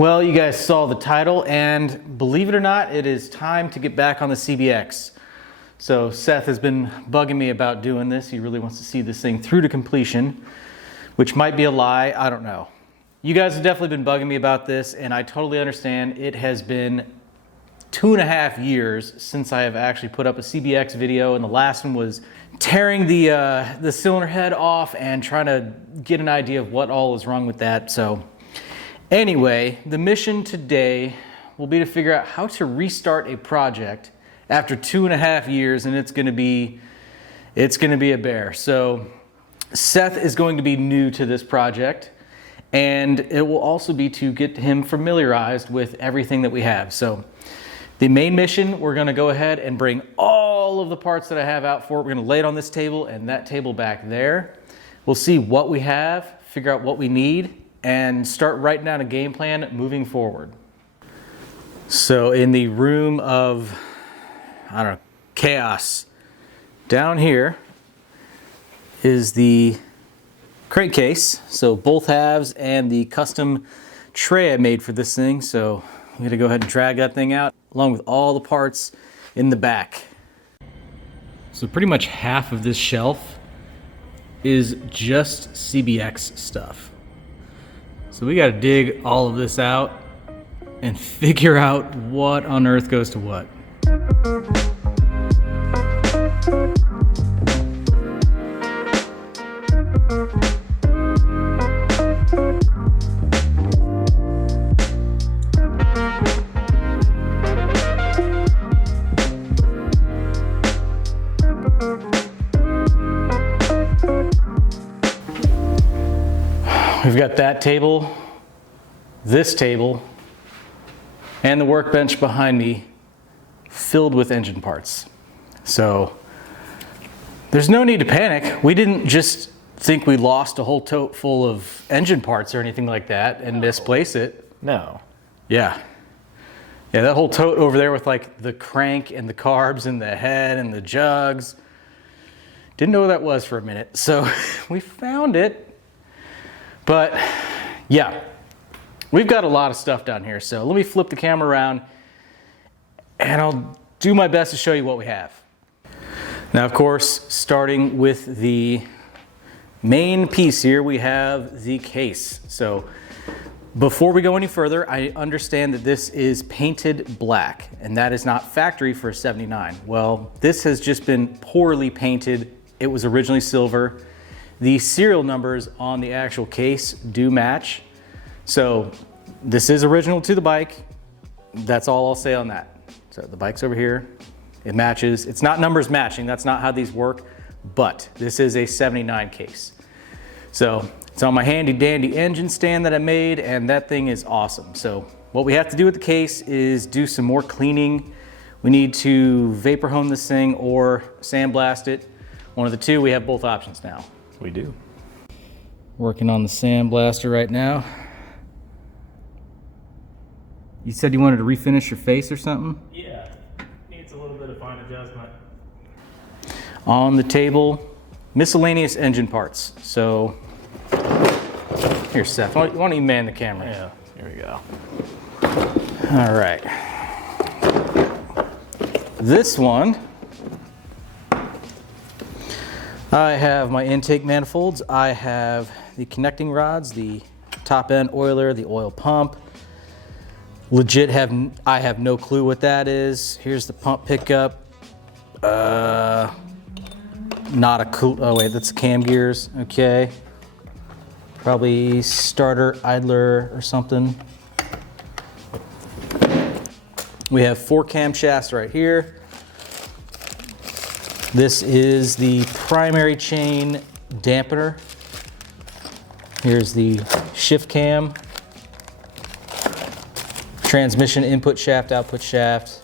Well, you guys saw the title, and believe it or not, it is time to get back on the CBX. So Seth has been bugging me about doing this. He really wants to see this thing through to completion, which might be a lie, I don't know. You guys have definitely been bugging me about this, and I totally understand. It has been 2.5 years since I have actually put up a CBX video, and the last one was tearing the cylinder head off and trying to get an idea of what all is wrong with that. So anyway, the mission today will be to figure out how to restart a project after 2.5 years, and it's gonna be a bear. So Seth is going to be new to this project, and it will also be to get him familiarized with everything that we have. So the main mission, we're gonna go ahead and bring all of the parts that I have out for it. We're gonna lay it on this table and that table back there. We'll see what we have, figure out what we need, and start writing down a game plan moving forward. So in the room of, I don't know, chaos, down here is the crate case. So both halves and the custom tray I made for this thing. So I'm gonna go ahead and drag that thing out along with all the parts in the back. So pretty much half of this shelf is just CBX stuff. So we gotta dig all of this out and figure out what on earth goes to what. We've got that table, this table, and the workbench behind me filled with engine parts. So there's no need to panic. We didn't just think we lost a whole tote full of engine parts or anything like that and misplace it. No. Yeah, that whole tote over there with like the crank and the carbs and the head and the jugs. Didn't know what that was for a minute. So we found it. But yeah, we've got a lot of stuff down here. So let me flip the camera around and I'll do my best to show you what we have. Now, of course, starting with the main piece here, we have the case. So before we go any further, I understand that this is painted black, and that is not factory for a 79. Well, this has just been poorly painted. It was originally silver. The serial numbers on the actual case do match. So this is original to the bike. That's all I'll say on that. So the bike's over here. It matches. It's not numbers matching. That's not how these work, but this is a 79 case. So it's on my handy dandy engine stand that I made, and that thing is awesome. So what we have to do with the case is do some more cleaning. We need to vapor hone this thing or sandblast it. One of the two. We have both options now. We do. Working on the sandblaster right now. You said you wanted to refinish your face or something? Yeah, needs a little bit of fine adjustment. On the table, miscellaneous engine parts. So, here, Seth, why don't you man the camera? Yeah, here we go. All right. This one, I have my intake manifolds. I have the connecting rods, the top end oiler, the oil pump. Legit I have no clue what that is. Here's the pump pickup. Not a cool, oh wait, that's the cam gears, okay. Probably starter, idler or something. We have 4 camshafts right here. This is the primary chain dampener. Here's the shift cam. Transmission input shaft, output shaft.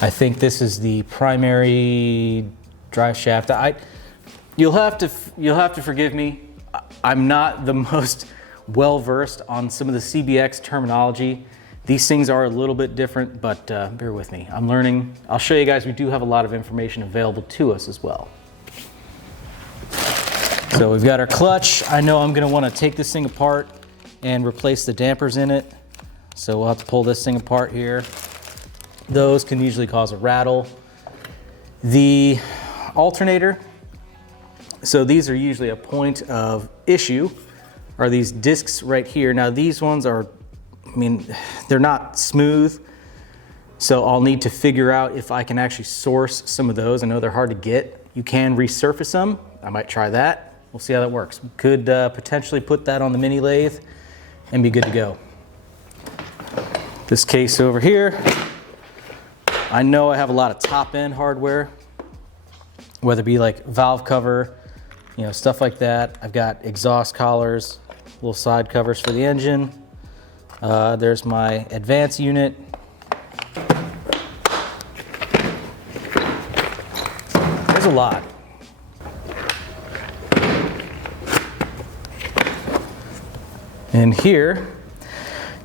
I think this is the primary drive shaft. You'll have to forgive me. I'm not the most well-versed on some of the CBX terminology. These things are a little bit different, but bear with me. I'm learning. I'll show you guys, we do have a lot of information available to us as well. So we've got our clutch. I know I'm gonna wanna take this thing apart and replace the dampers in it. So we'll have to pull this thing apart here. Those can usually cause a rattle. The alternator, so these are usually a point of issue, are these discs right here. Now these ones are, I mean, they're not smooth, so I'll need to figure out if I can actually source some of those. I know they're hard to get. You can resurface them. I might try that. We'll see how that works. Could potentially put that on the mini lathe and be good to go. This case over here, I know I have a lot of top end hardware, whether it be like valve cover, you know, stuff like that. I've got exhaust collars, little side covers for the engine. There's my advance unit. There's a lot. And here,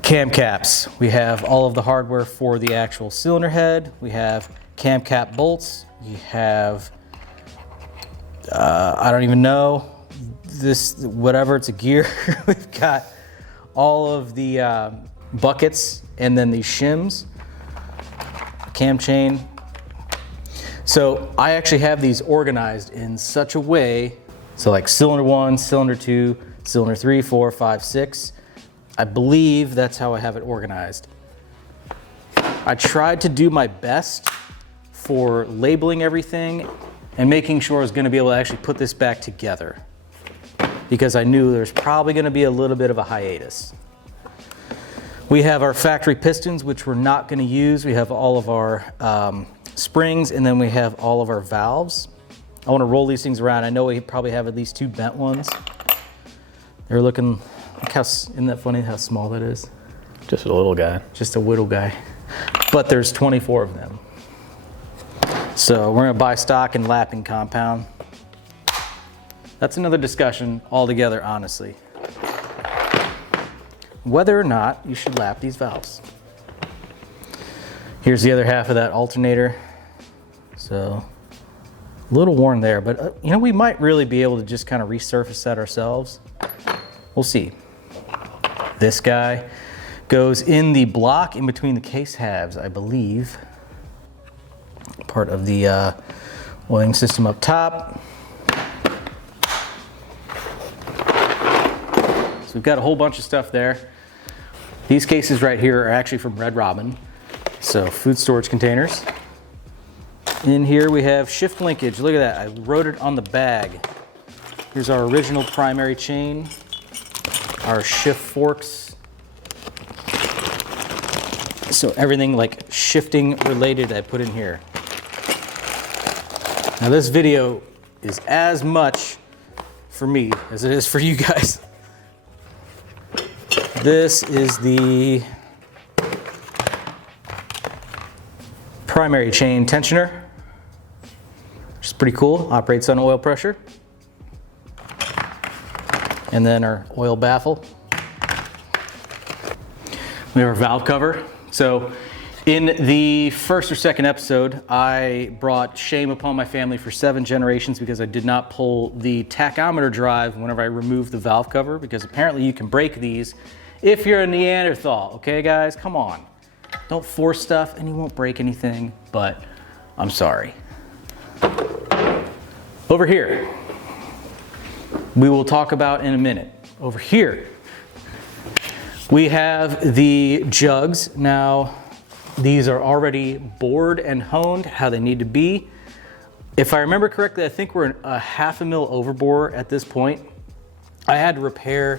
cam caps. We have all of the hardware for the actual cylinder head. We have cam cap bolts. We have, I don't even know, this, whatever, it's a gear. We've got all of the buckets and then these shims, cam chain. So I actually have these organized in such a way, so like cylinder 1, cylinder 2, cylinder 3, 4, 5, 6. I believe that's how I have it organized. I tried to do my best for labeling everything and making sure I was going to be able to actually put this back together, because I knew there's probably going to be a little bit of a hiatus. We have our factory pistons, which we're not going to use. We have all of our springs, and then we have all of our valves. I want to roll these things around. I know we probably have at least 2 bent ones. They're looking, look how, isn't that funny how small that is? Just a little guy. Just a whittle guy. But there's 24 of them. So we're gonna buy stock and lapping compound. That's another discussion altogether, honestly. Whether or not you should lap these valves. Here's the other half of that alternator. So a little worn there, but you know, we might really be able to just kind of resurface that ourselves. We'll see. This guy goes in the block in between the case halves, I believe. Part of the oiling system up top. So we've got a whole bunch of stuff there. These cases right here are actually from Red Robin. So food storage containers. In here we have shift linkage. Look at that, I wrote it on the bag. Here's our original primary chain. Our shift forks. So everything like shifting related I put in here. Now this video is as much for me as it is for you guys. This is the primary chain tensioner, which is pretty cool, operates on oil pressure. And then our oil baffle. We have our valve cover. So in the first or second episode, I brought shame upon my family for 7 generations because I did not pull the tachometer drive whenever I removed the valve cover, because apparently you can break these if you're a Neanderthal, okay guys, come on. Don't force stuff and you won't break anything, but I'm sorry. Over here, we will talk about in a minute. Over here, we have the jugs. Now, these are already bored and honed how they need to be. If I remember correctly, I think we're a 1/2 mil overbore at this point. I had to repair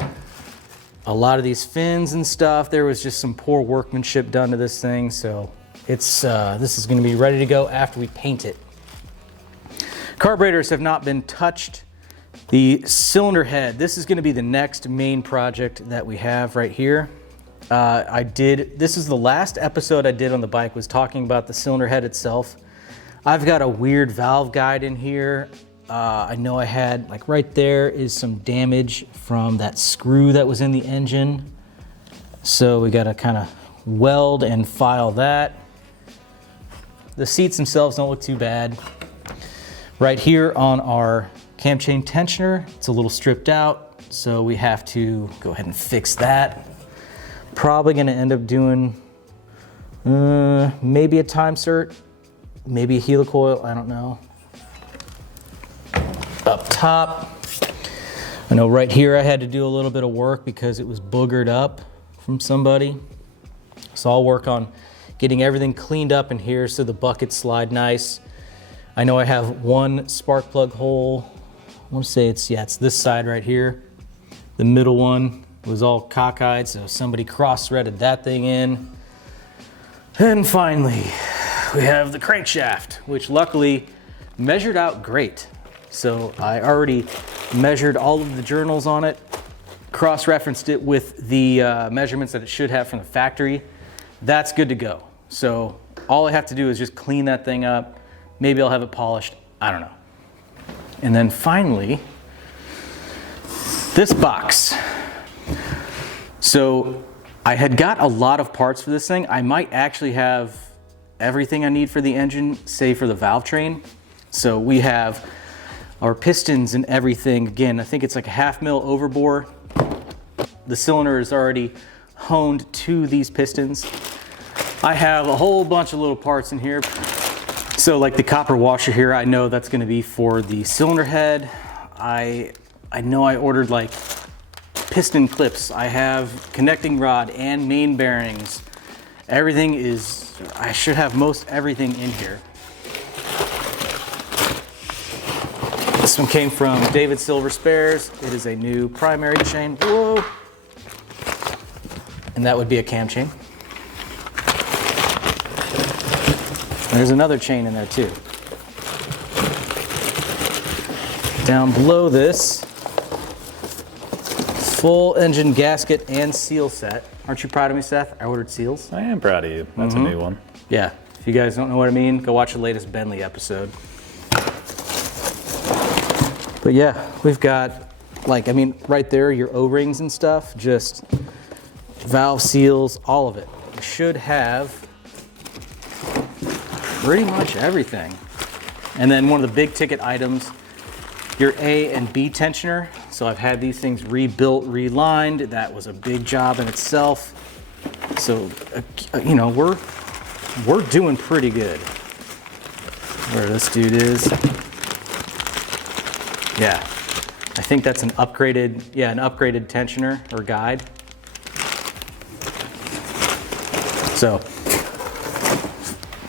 a lot of these fins and stuff. There was just some poor workmanship done to this thing, so it's this is going to be ready to go after we paint it. Carburetors have not been touched. The cylinder head, this is going to be the next main project that we have right here. This is the last episode I did on the bike, was talking about the cylinder head itself. I've got a weird valve guide in here. I know I had, like right there is some damage from that screw that was in the engine. So we got to kind of weld and file that. The seats themselves don't look too bad. Right here on our cam chain tensioner, it's a little stripped out. So we have to go ahead and fix that. Probably gonna end up doing maybe a time cert, maybe a helicoil, I don't know. Up top, I know right here I had to do a little bit of work because it was boogered up from somebody. So I'll work on getting everything cleaned up in here so the buckets slide nice. I know I have one spark plug hole. I want to say it's this side right here. The middle one was all cockeyed, so somebody cross-threaded that thing in. And finally, we have the crankshaft, which luckily measured out great. So I already measured all of the journals on it, cross-referenced it with the measurements that it should have from the factory. That's good to go. So all I have to do is just clean that thing up. Maybe I'll have it polished, I don't know. And then finally, this box. So I had got a lot of parts for this thing. I might actually have everything I need for the engine, save for the valve train. So we have our pistons and everything. Again, I think it's like a 1/2 mil overbore. The cylinder is already honed to these pistons. I have a whole bunch of little parts in here. So like the copper washer here, I know that's gonna be for the cylinder head. I know I ordered like piston clips. I have connecting rod and main bearings. Everything is, I should have most everything in here. This one came from David Silver Spares. It is a new primary chain. Whoa! And that would be a cam chain. There's another chain in there too. Down below this, full engine gasket and seal set. Aren't you proud of me, Seth? I ordered seals. I am proud of you. That's a new one. Yeah, if you guys don't know what I mean, go watch the latest Bentley episode. But yeah, we've got, like, I mean, right there, your O-rings and stuff, just valve seals, all of it. You should have pretty much everything. And then one of the big ticket items, your A and B tensioner. So I've had these things rebuilt, relined. That was a big job in itself. So, you know, we're doing pretty good. Where this dude is. Yeah, I think that's an upgraded tensioner or guide. So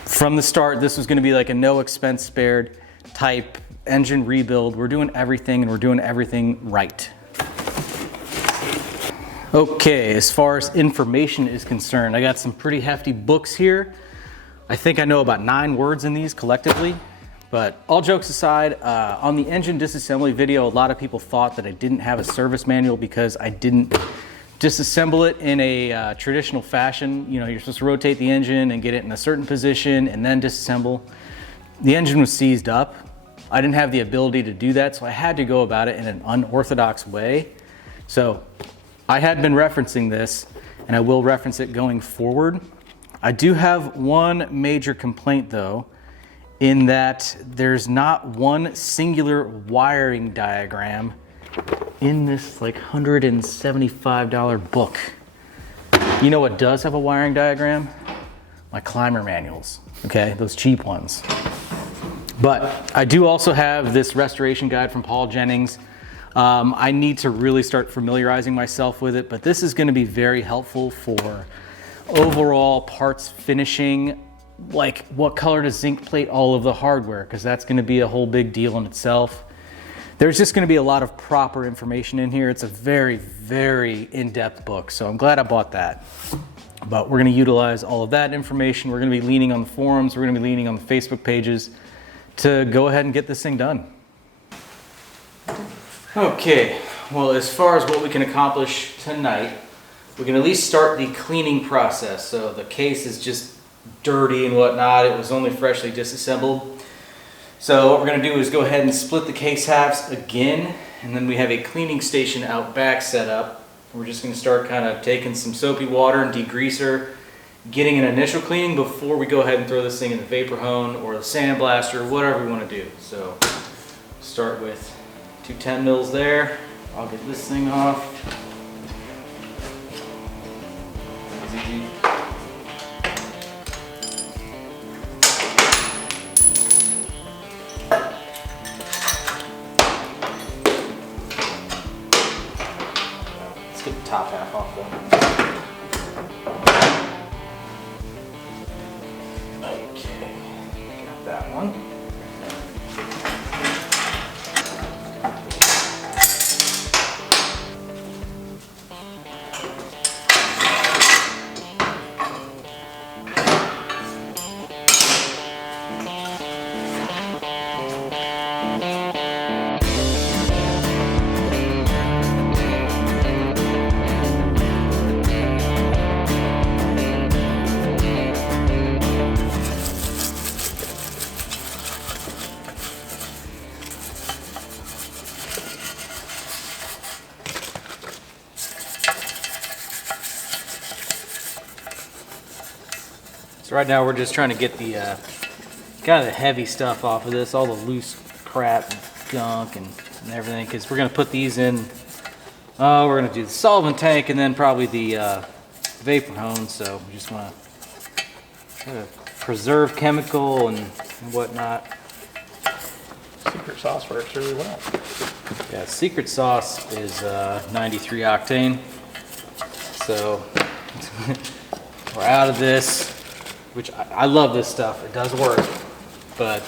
from the start, this was gonna be like a no expense spared type engine rebuild. We're doing everything and we're doing everything right. Okay, as far as information is concerned, I got some pretty hefty books here. I think I know about 9 words in these collectively, but all jokes aside, on the engine disassembly video, a lot of people thought that I didn't have a service manual because I didn't disassemble it in a traditional fashion. You know, you're supposed to rotate the engine and get it in a certain position and then disassemble. The engine was seized up. I didn't have the ability to do that, so I had to go about it in an unorthodox way. So I had been referencing this, and I will reference it going forward. I do have one major complaint though, in that there's not one singular wiring diagram in this like $175 book. You know what does have a wiring diagram? My climber manuals, okay? Those cheap ones. But I do also have this restoration guide from Paul Jennings. I need to really start familiarizing myself with it, but this is gonna be very helpful for overall parts finishing, like what color to zinc plate all of the hardware, because that's gonna be a whole big deal in itself. There's just gonna be a lot of proper information in here. It's a very, very in-depth book, so I'm glad I bought that. But we're gonna utilize all of that information. We're gonna be leaning on the forums, we're gonna be leaning on the Facebook pages to go ahead and get this thing done. Okay, well, as far as what we can accomplish tonight, we can at least start the cleaning process. So the case is just dirty and whatnot. It was only freshly disassembled. So what we're gonna do is go ahead and split the case halves again, and then we have a cleaning station out back set up. We're just gonna start kind of taking some soapy water and degreaser, getting an initial cleaning before we go ahead and throw this thing in the vapor hone or the sandblaster, whatever we wanna do. So start with 2 10 mils there. I'll get this thing off. Easy. Let's get the top half off though. Okay, got that one. So right now we're just trying to get the kind of the heavy stuff off of this, all the loose crap and gunk and everything, because we're going to put these in. We're going to do the solvent tank and then probably the vapor hone. So we just want to preserve chemical and whatnot. Secret sauce works really well. Yeah, secret sauce is 93 octane. So we're out of this. Which I love this stuff. It does work, but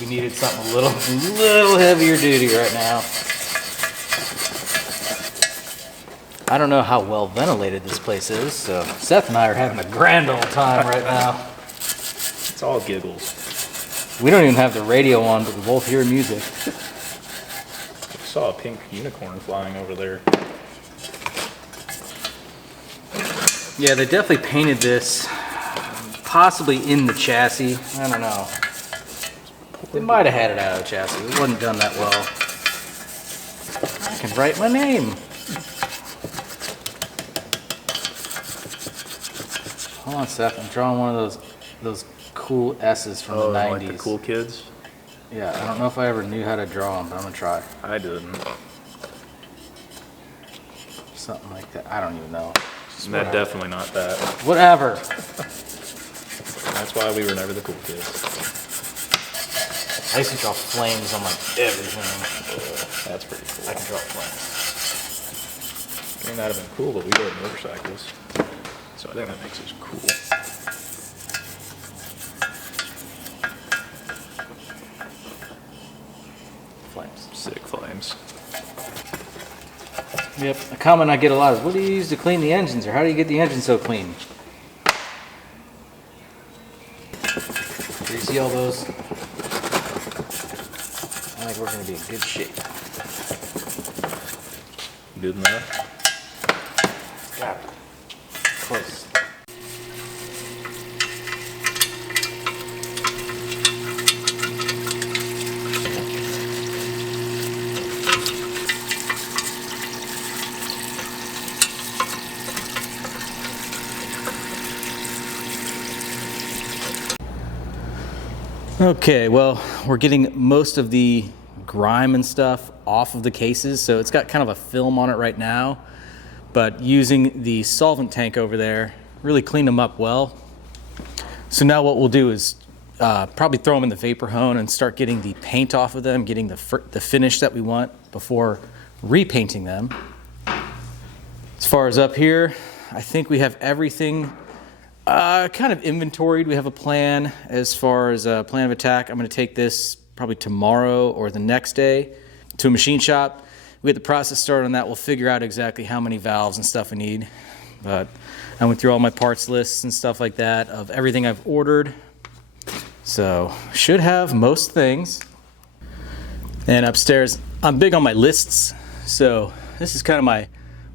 we needed something a little heavier duty right now. I don't know how well ventilated this place is, so Seth and I are having a grand old time right now. It's all giggles. We don't even have the radio on, but we both hear music. I saw a pink unicorn flying over there. Yeah, they definitely painted this possibly in the chassis. I don't know. They might have had it out of the chassis. It wasn't done that well. I can write my name. Hold on, Seth. I'm drawing one of those cool S's from the 90s. Like the cool kids? Yeah, I don't know if I ever knew how to draw them, but I'm gonna try. I didn't. Something like that. I don't even know. That definitely not that. Whatever. That's why we were never the cool kids. I used to draw flames on like everything. That's pretty cool. I can draw flames. I mean, that'd have been cool, but we rode motorcycles. So I think that makes us cool. Flames. Sick flames. Yep. A comment I get a lot is, what do you use to clean the engines, or how do you get the engine so clean? Do you see all those? I think we're going to be in good shape. Good enough. God. Close. Okay, well, we're getting most of the grime and stuff off of the cases, so it's got kind of a film on it right now, but using the solvent tank over there really cleaned them up well. So now what we'll do is probably throw them in the vapor hone and start getting the paint off of them, getting the finish that we want before repainting them. As far as up here, I think we have everything kind of inventoried. We have a plan as far as a plan of attack. I'm going to take this probably tomorrow or the next day to a machine shop. We get the process started on that. We'll figure out exactly how many valves and stuff we need. But I went through all my parts lists and stuff like that of everything I've ordered. So should have most things. And upstairs, I'm big on my lists. So this is kind of my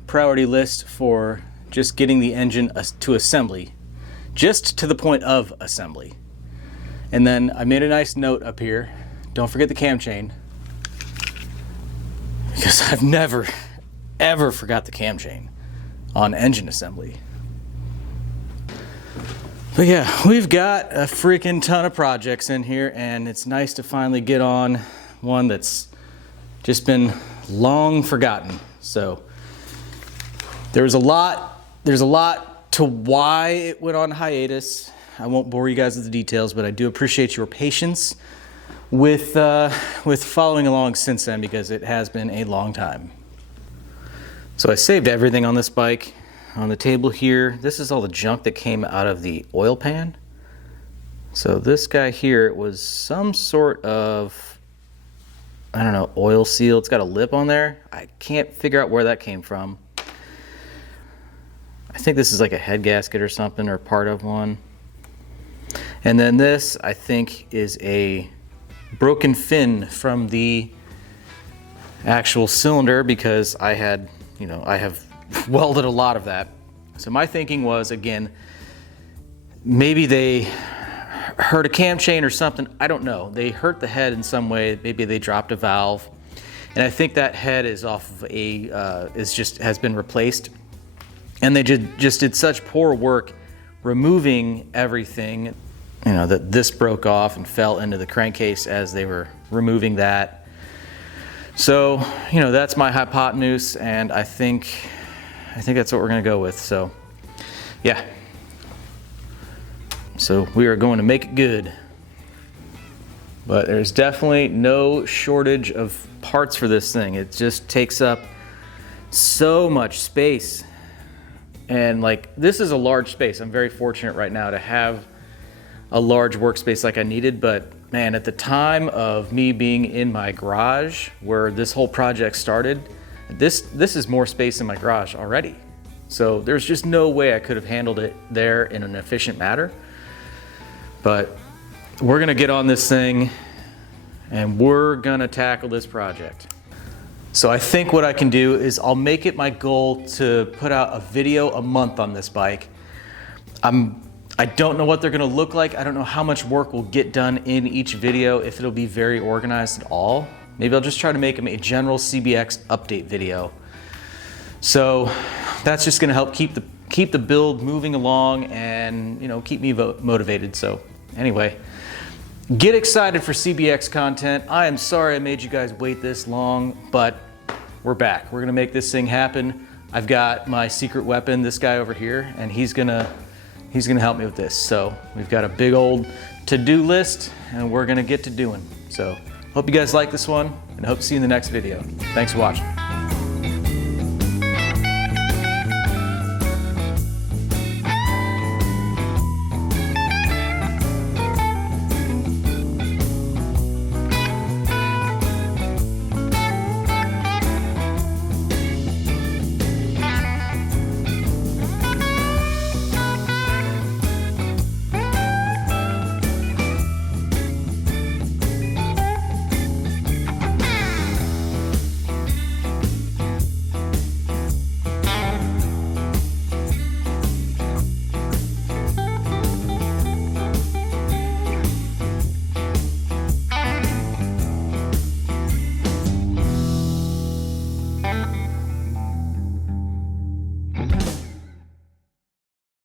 priority list for just getting the engine to assembly. Just to the point of assembly. And then I made a nice note up here. Don't forget the cam chain. Because I've never, ever forgot the cam chain on engine assembly. But yeah, we've got a freaking ton of projects in here, and it's nice to finally get on one that's just been long forgotten. So there's a lot to why it went on hiatus. I won't bore you guys with the details, but I do appreciate your patience with following along since then, because it has been a long time. So I saved everything on this bike on the table here. This is all the junk that came out of the oil pan. So this guy here, it was some sort of, I don't know, oil seal. It's got a lip on there. I can't figure out where that came from. I think this is like a head gasket or something, or part of one. And then this, I think, is a broken fin from the actual cylinder, because I have welded a lot of that. So my thinking was, again, maybe they hurt a cam chain or something. I don't know. They hurt the head in some way. Maybe they dropped a valve, and I think that head is off of has been replaced. And they just did such poor work removing everything, that this broke off and fell into the crankcase as they were removing that. So, that's my hypotenuse, and I think that's what we're gonna go with. So, yeah. So we are going to make it good. But there's definitely no shortage of parts for this thing. It just takes up so much space. And this is a large space. I'm very fortunate right now to have a large workspace like I needed, but man, at the time of me being in my garage where this whole project started, this is more space in my garage already. So there's just no way I could have handled it there in an efficient manner. But we're gonna get on this thing and we're gonna tackle this project. So I think what I can do is I'll make it my goal to put out a video a month on this bike. I don't know what they're gonna look like. I don't know how much work will get done in each video, if it'll be very organized at all. Maybe I'll just try to make them a general CBX update video. So that's just gonna help keep the build moving along and keep me motivated. So anyway, get excited for CBX content. I am sorry I made you guys wait this long, but we're back. We're gonna make this thing happen. I've got my secret weapon, this guy over here, and he's gonna help me with this. So we've got a big old to-do list, and we're gonna get to doing. So hope you guys like this one, and hope to see you in the next video. Thanks for watching.